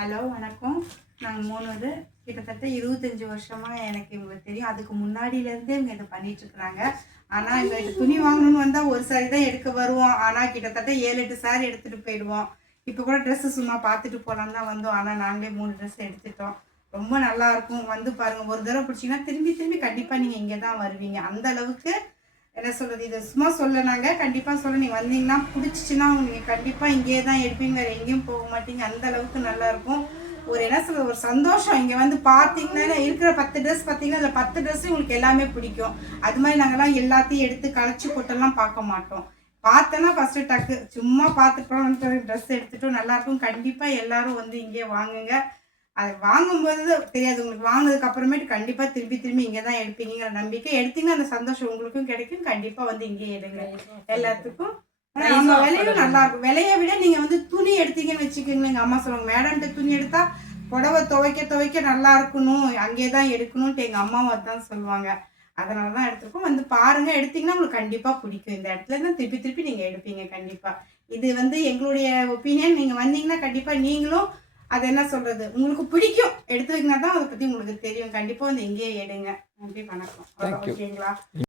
Hello வணக்கம். நாங்கள் 3 கிட்டத்தட்ட 25 வருஷமாக எனக்கு இவங்களுக்கு தெரியும். அதுக்கு முன்னாடியிலேருந்தே இவங்க இதை பண்ணிகிட்ருக்குறாங்க. ஆனால் எங்கள்கிட்ட துணி வாங்கணும்னு வந்தால் ஒரு சாரி தான் எடுக்க வருவோம். ஆனால் கிட்டத்தட்ட 7-8 சாரி எடுத்துகிட்டு போயிடுவோம். இப்போ கூட ட்ரெஸ்ஸு சும்மா பார்த்துட்டு போகலான்னு தான் வந்தோம். ஆனால் நாங்களே 3 ட்ரெஸ் எடுத்துட்டோம். ரொம்ப நல்லாயிருக்கும். வந்து பாருங்கள், ஒரு தடவை பிடிச்சிங்கன்னா திரும்பி திரும்பி கண்டிப்பாக நீங்கள் இங்கே தான் வருவீங்க. அந்த அளவுக்கு என்ன சொல்கிறது, இதை சும்மா சொல்லனாங்க, கண்டிப்பாக சொல்ல நீங்கள் வந்தீங்கன்னா பிடிச்சிச்சின்னா நீங்கள் கண்டிப்பாக இங்கேயே தான் எடுப்பீங்க, வேறு எங்கேயும் போக மாட்டீங்க. அந்த அளவுக்கு நல்லாயிருக்கும். ஒரு என்ன சொல்கிறது, ஒரு சந்தோஷம். இங்கே வந்து பார்த்தீங்கன்னா இருக்கிற 10 ட்ரெஸ் பார்த்தீங்கன்னா அதில் 10 ட்ரெஸ்ஸு உங்களுக்கு எல்லாமே பிடிக்கும். அது மாதிரி நாங்கள்லாம் எல்லாத்தையும் எடுத்து களைச்சி போட்டெல்லாம் பார்க்க மாட்டோம். பார்த்தோன்னா ஃபஸ்ட்டு டக்கு சும்மா பார்த்துட்டோம், ட்ரெஸ் எடுத்துட்டோம், நல்லாயிருக்கும். கண்டிப்பாக எல்லோரும் வந்து இங்கே வாங்குங்க. அது வாங்கும்போது தெரியாது உங்களுக்கு, வாங்கினதுக்கு அப்புறமேட்டு கண்டிப்பாக திருப்பி திரும்பி இங்கே தான் எடுப்பீங்கிற நம்பிக்கை. எடுத்தீங்கன்னா அந்த சந்தோஷம் உங்களுக்கும் கிடைக்கும். கண்டிப்பாக வந்து இங்கே எடுங்க எல்லாத்துக்கும். நம்ம விலையும் நல்லா இருக்கும். விலையை விட நீங்கள் வந்து துணி எடுத்தீங்கன்னு வச்சுக்கோங்களேன். எங்கள் அம்மா சொல்லுவாங்க, மேடம்கிட்ட துணி எடுத்தால் புடவை துவைக்க நல்லா இருக்கணும், அங்கே தான் எடுக்கணும்ன்ட்டு எங்கள் அம்மாவும் அதுதான் சொல்லுவாங்க. அதனால தான் எடுத்துருக்கோம். வந்து பாருங்கள், எடுத்திங்கன்னா உங்களுக்கு கண்டிப்பாக பிடிக்கும். இந்த இடத்துல தான் திருப்பி திருப்பி நீங்கள் எடுப்பீங்க கண்டிப்பாக. இது வந்து எங்களுடைய ஒப்பீனியன். நீங்கள் வந்தீங்கன்னா கண்டிப்பாக நீங்களும் அது என்ன சொல்கிறது, உங்களுக்கு பிடிக்கும். எடுத்து வைக்கினா தான் அதை பற்றி உங்களுக்கு தெரியும். கண்டிப்பாக வந்து எங்கேயே எடுங்க. நன்றி, வணக்கம். ஓகேங்களா?